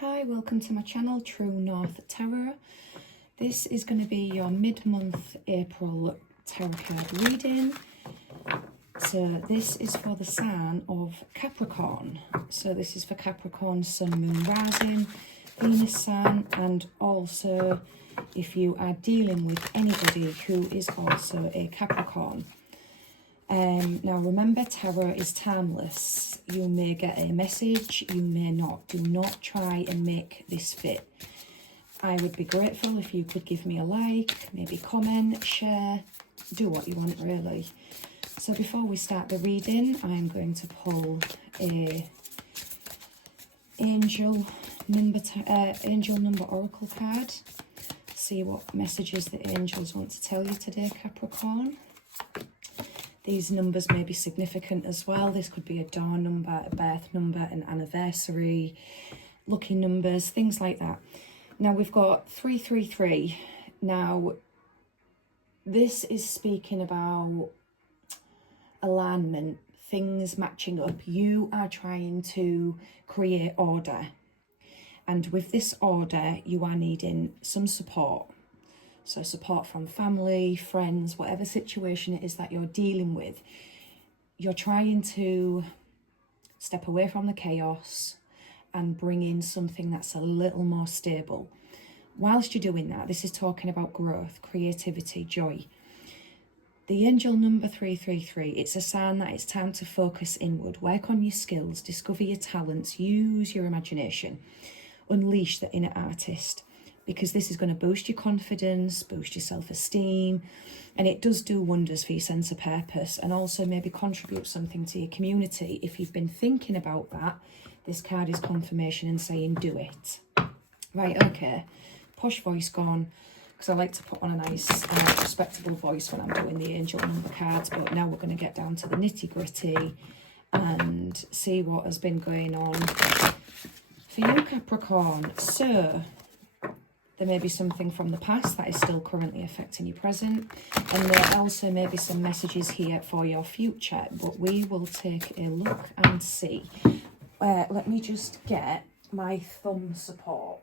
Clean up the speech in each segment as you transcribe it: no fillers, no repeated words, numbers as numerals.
Hi, welcome to my channel, True North Tarot. This is going to be your mid-month April tarot card reading. So this is for the sign of Capricorn. So this is for Capricorn, Sun, Moon, Rising, Venus sign, and also if you are dealing with anybody who is also a Capricorn. Now remember, tarot is timeless. You may get a message, you may not. Do not try and make this fit. I would be grateful if you could give me a like, maybe comment, share, do what you want really. So before we start the reading, I'm going to pull a angel number oracle card. See what messages the angels want to tell you today, Capricorn. These numbers may be significant as well. This could be a door number, a birth number, an anniversary, lucky numbers, things like that. Now we've got 333. Now this is speaking about alignment, things matching up. You are trying to create order. And with this order, you are needing some support. So support from family, friends, whatever situation it is that you're dealing with. You're trying to step away from the chaos and bring in something that's a little more stable. Whilst you're doing that, this is talking about growth, creativity, joy. The angel number 333, it's a sign that it's time to focus inward, work on your skills, discover your talents, use your imagination, unleash the inner artist. Because this is going to boost your confidence, boost your self-esteem, and it does do wonders for your sense of purpose, and also maybe contribute something to your community. If you've been thinking about that, this card is confirmation and saying do it. Right, okay, posh voice gone, because I like to put on a nice respectable voice when I'm doing the angel number cards, but now we're going to get down to the nitty-gritty and see what has been going on for you, Capricorn. So there may be something from the past that is still currently affecting your present. And there also may be some messages here for your future. But we will take a look and see. Let me just get my thumb support,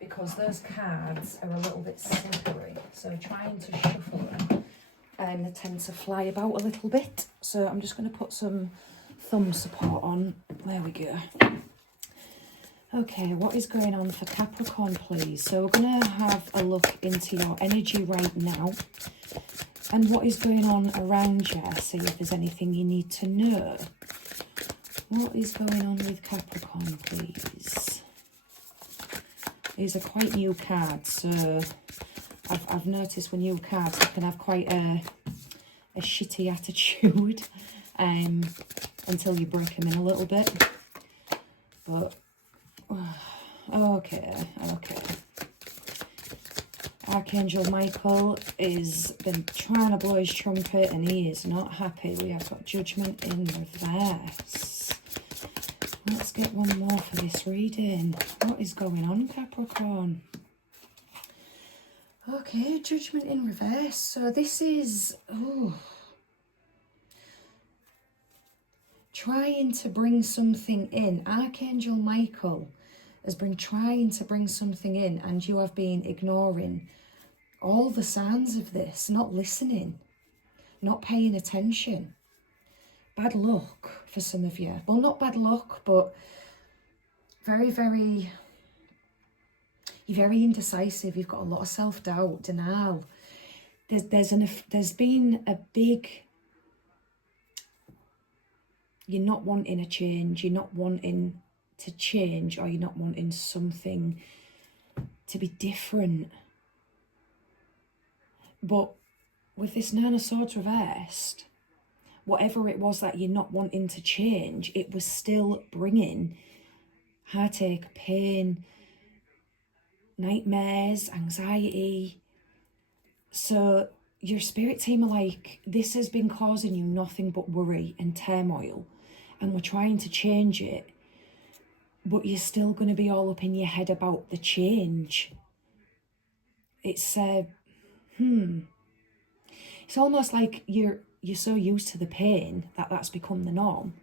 because those cards are a little bit slippery. So trying to shuffle them, they tend to fly about a little bit. So I'm just going to put some thumb support on. There we go. Okay, what is going on for Capricorn, please? So we're going to have a look into your energy right now and what is going on around you. See if there's anything you need to know. What is going on with Capricorn, please? These are quite new cards, so I've noticed with new cards they can have quite a shitty attitude until you break them in a little bit. But okay. Archangel Michael is been trying to blow his trumpet and he is not happy. We have got Judgment in reverse. Let's get one more for this reading. What is going on, Capricorn? Okay, Judgment in reverse. So this is trying to bring something in. Archangel Michael has been trying to bring something in, and you have been ignoring all the signs of this, not listening, not paying attention. Bad luck for some of you. Well, not bad luck, but very, very, you're very indecisive. You've got a lot of self-doubt, denial. There's been a big, you're not wanting a change, you're not wanting to change, or you're not wanting something to be different. But with this Nine of Swords reversed, whatever it was that you're not wanting to change, it was still bringing heartache, pain, nightmares, anxiety. So your spirit team are like, this has been causing you nothing but worry and turmoil, and we're trying to change it, but you're still going to be all up in your head about the change. It's it's almost like you're so used to the pain that that's become the norm.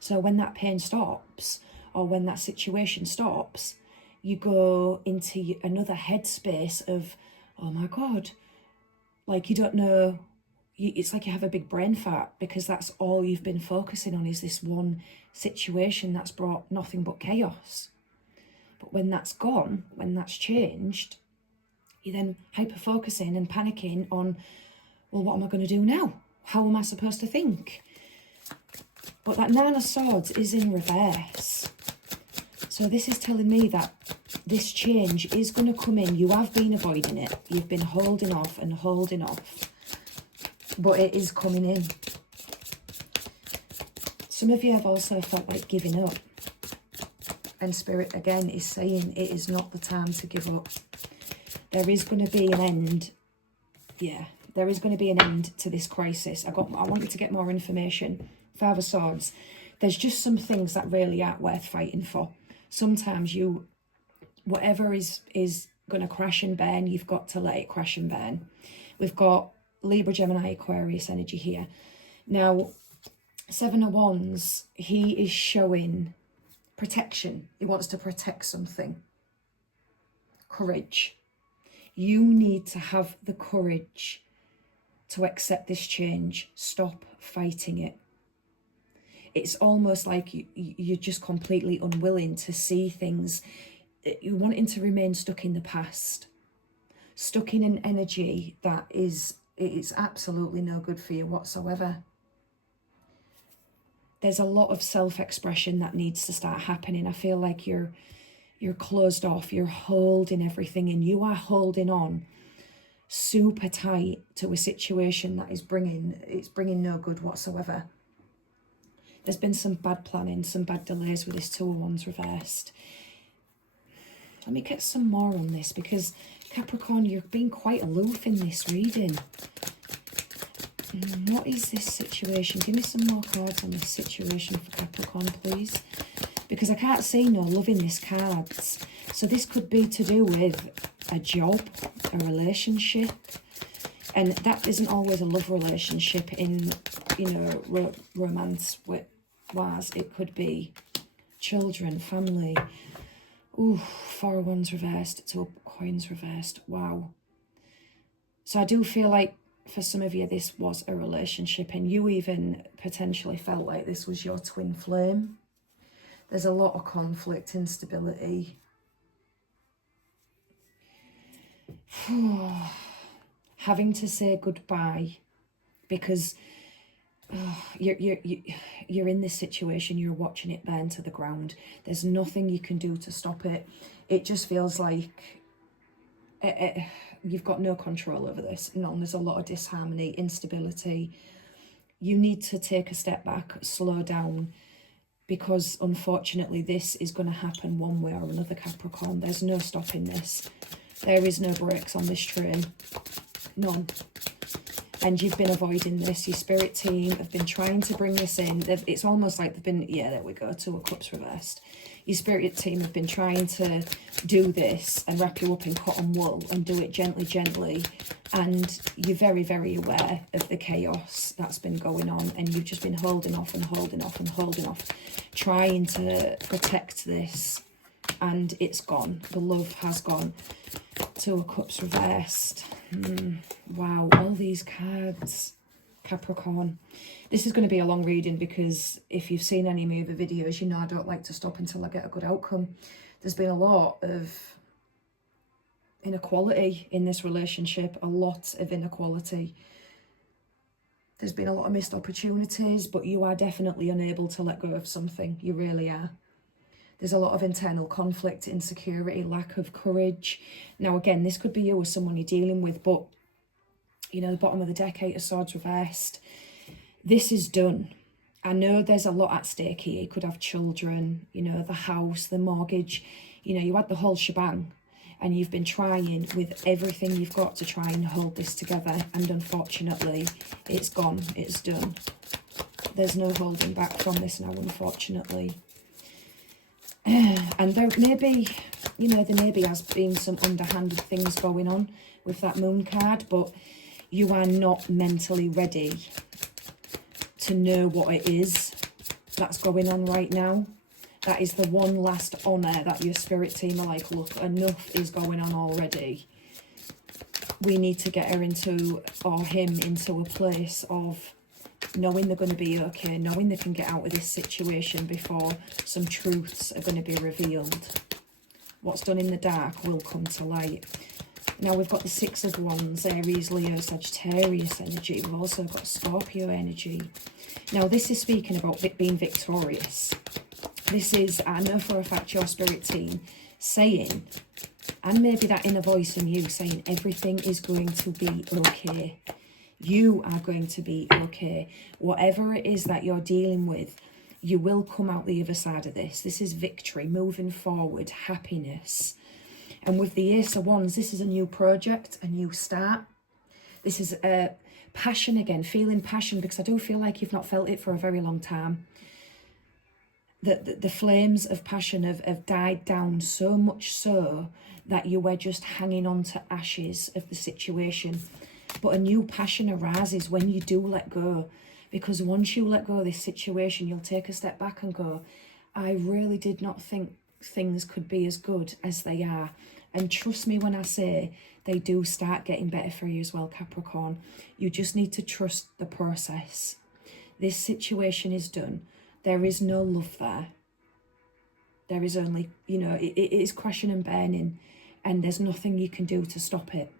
So when that pain stops, or when that situation stops, you go into another headspace of, oh my God, like you don't know, it's like you have a big brain fart, because that's all you've been focusing on is this one situation that's brought nothing but chaos. But when that's gone, when that's changed, you're then hyper-focusing and panicking on, well, what am I going to do now? How am I supposed to think? But that Nine of Swords is in reverse. So this is telling me that this change is going to come in. You have been avoiding it. You've been holding off and holding off. But it is coming in. Some of you have also felt like giving up. And Spirit, again, is saying it is not the time to give up. There is going to be an end. Yeah, there is going to be an end to this crisis. I wanted to get more information. Five of Swords. There's just some things that really aren't worth fighting for. Sometimes whatever is going to crash and burn, you've got to let it crash and burn. We've got Libra, Gemini, Aquarius energy here. Now, Seven of Wands, he is showing protection. He wants to protect something. Courage. You need to have the courage to accept this change. Stop fighting it. It's almost like you're just completely unwilling to see things. You're wanting to remain stuck in the past. Stuck in an energy that it's absolutely no good for you whatsoever. There's a lot of self-expression that needs to start happening. I feel like you're closed off. You're holding everything in. You are holding on super tight to a situation that is bringing no good whatsoever. There's been some bad planning, some bad delays with this Two of Wands reversed. Let me get some more on this, because Capricorn, you're being quite aloof in this reading. What is this situation? Give me some more cards on this situation for Capricorn, please. Because I can't see no love in these cards. So this could be to do with a job, a relationship. And that isn't always a love relationship in, romance-wise. It could be children, family. Ooh, Four of Wands reversed, Two of Coins reversed. Wow. So I do feel like for some of you this was a relationship, and you even potentially felt like this was your twin flame. There's a lot of conflict, instability. Having to say goodbye because you're in this situation, you're watching it burn to the ground. There's nothing you can do to stop it. It just feels like you've got no control over this. There's a lot of disharmony, instability. You need to take a step back, slow down, because unfortunately this is going to happen one way or another, Capricorn. There's no stopping this. There is no brakes on this train. None. And you've been avoiding this. Your spirit team have been trying to bring this in. It's almost like they've been, yeah, there we go, Two of Cups reversed. Your spirit team have been trying to do this and wrap you up in cotton wool and do it gently, gently. And you're very, very aware of the chaos that's been going on. And you've just been holding off and holding off and holding off, trying to protect this. And it's gone. The love has gone. Two of Cups reversed. Wow, all these cards, Capricorn. This is going to be a long reading, because if you've seen any of my other videos, you know I don't like to stop until I get a good outcome. There's been a lot of inequality in this relationship, a lot of inequality. There's been a lot of missed opportunities, but you are definitely unable to let go of something. You really are. There's a lot of internal conflict, insecurity, lack of courage. Now, again, this could be you or someone you're dealing with, but, the bottom of the deck, Eight of Swords reversed. This is done. I know there's a lot at stake here. You could have children, the house, the mortgage. You had the whole shebang, and you've been trying with everything you've got to try and hold this together. And unfortunately, it's gone. It's done. There's no holding back from this now, unfortunately. And there may be, there maybe has been some underhanded things going on with that Moon card, but you are not mentally ready to know what it is that's going on right now. That is the one last honour that your spirit team are like, look, enough is going on already. We need to get her into, or him, into a place of knowing they're going to be okay, knowing they can get out of this situation before some truths are going to be revealed. What's done in the dark will come to light. Now we've got the Six of Wands, Aries, Leo, Sagittarius energy. We've also got Scorpio energy. Now this is speaking about being victorious. This is, I know for a fact, your spirit team saying, and maybe that inner voice in you saying, everything is going to be okay. You are going to be okay. Whatever it is that you're dealing with, you will come out the other side of this. This is victory, moving forward, happiness. And with the Ace of Wands, this is a new project, a new start. This is passion again, feeling passion, because I do feel like you've not felt it for a very long time. The flames of passion have died down so much so that you were just hanging on to ashes of the situation. But a new passion arises when you do let go. Because once you let go of this situation, you'll take a step back and go, I really did not think things could be as good as they are. And trust me when I say they do start getting better for you as well, Capricorn. You just need to trust the process. This situation is done. There is no love there. There is only, you know, it is crashing and burning, and there's nothing you can do to stop it.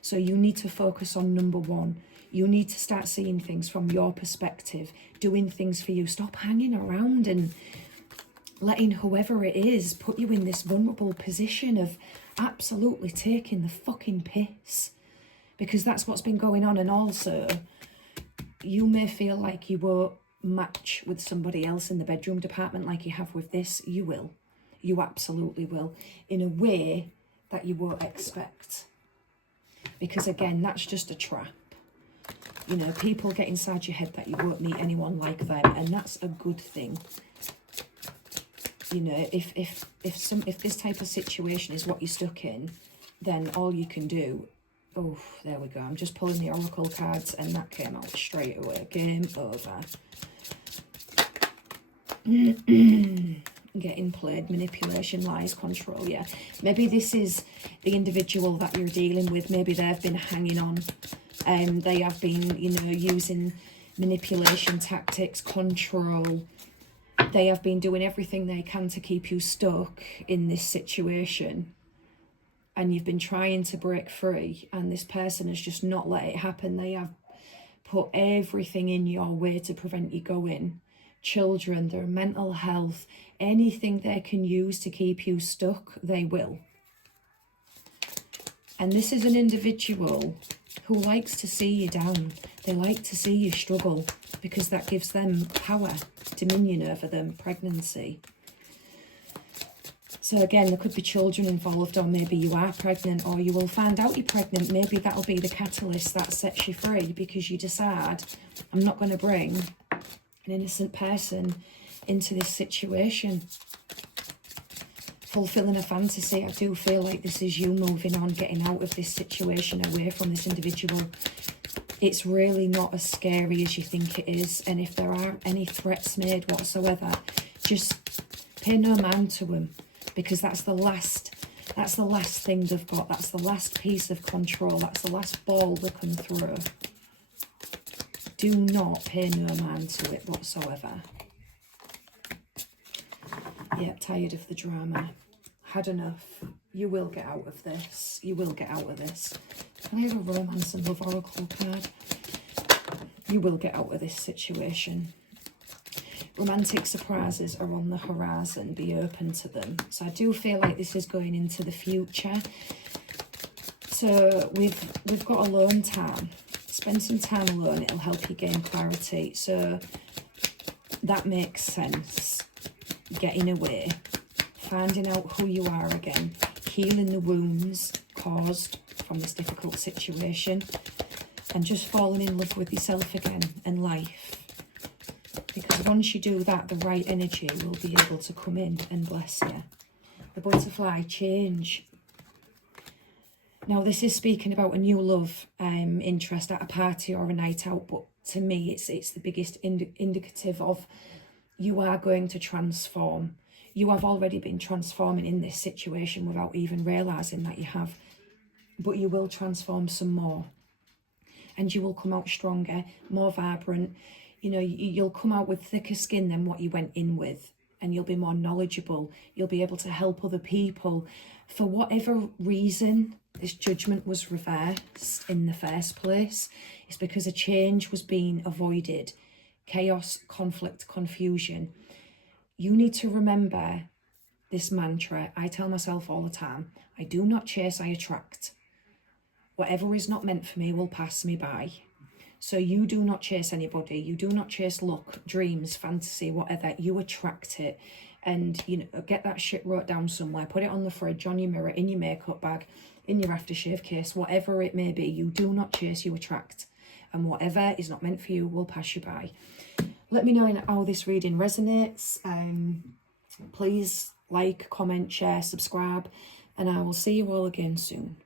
So you need to focus on number one. You need to start seeing things from your perspective, doing things for you. Stop hanging around and letting whoever it is put you in this vulnerable position of absolutely taking the fucking piss. Because that's what's been going on. And also, you may feel like you won't match with somebody else in the bedroom department like you have with this. You will. You absolutely will. In a way that you won't expect. Because again, that's just a trap. You know, people get inside your head that you won't meet anyone like them, and that's a good thing. You know, if this type of situation is what you're stuck in, then all you can do, oh, there we go. I'm just pulling the oracle cards, and that came out straight away. Game over. Getting played, manipulation, lies, control. Yeah, maybe this is the individual that you're dealing with. Maybe they've been hanging on. They have been, you know, using manipulation tactics, control. They have been doing everything they can to keep you stuck in this situation. And you've been trying to break free, and this person has just not let it happen. They have put everything in your way to prevent you going. Children, their mental health, anything they can use to keep you stuck, they will. And this is an individual who likes to see you down. They like to see you struggle because that gives them power, dominion over them, pregnancy. So again, there could be children involved, or maybe you are pregnant, or you will find out you're pregnant. Maybe that'll be the catalyst that sets you free, because you decide, I'm not going to bring an innocent person into this situation. Fulfilling a fantasy. I do feel like this is you moving on, getting out of this situation, away from this individual. It's really not as scary as you think it is. And if there are any threats made whatsoever, just pay no mind to them, because that's the last thing they've got. That's the last piece of control. That's the last ball they can throw. Do not pay no mind to it whatsoever. Yeah, tired of the drama. Had enough. You will get out of this. You will get out of this. Can I have a romance and love oracle card? You will get out of this situation. Romantic surprises are on the horizon. Be open to them. So I do feel like this is going into the future. So we've got alone time. Spend some time alone. It'll help you gain clarity. So that makes sense. Getting away. Finding out who you are again. Healing the wounds caused from this difficult situation. And just falling in love with yourself again and life. Because once you do that, the right energy will be able to come in and bless you. The butterfly, change. Now, this is speaking about a new love interest at a party or a night out, but to me, it's the biggest indicative of you are going to transform. You have already been transforming in this situation without even realising that you have. But you will transform some more. And you will come out stronger, more vibrant. You know, you'll come out with thicker skin than what you went in with. And you'll be more knowledgeable. You'll be able to help other people. For whatever reason this judgment was reversed in the first place, it's because a change was being avoided. Chaos, conflict, confusion. You need to remember this mantra. I tell myself all the time, I do not chase, I attract. Whatever is not meant for me will pass me by. So you do not chase anybody. You do not chase luck, dreams, fantasy, whatever. You attract it. And, you know, get that shit wrote down somewhere. Put it on the fridge, on your mirror, in your makeup bag, in your aftershave case, whatever it may be. You do not chase, you attract. And whatever is not meant for you will pass you by. Let me know how this reading resonates. Please like, comment, share, subscribe. And I will see you all again soon.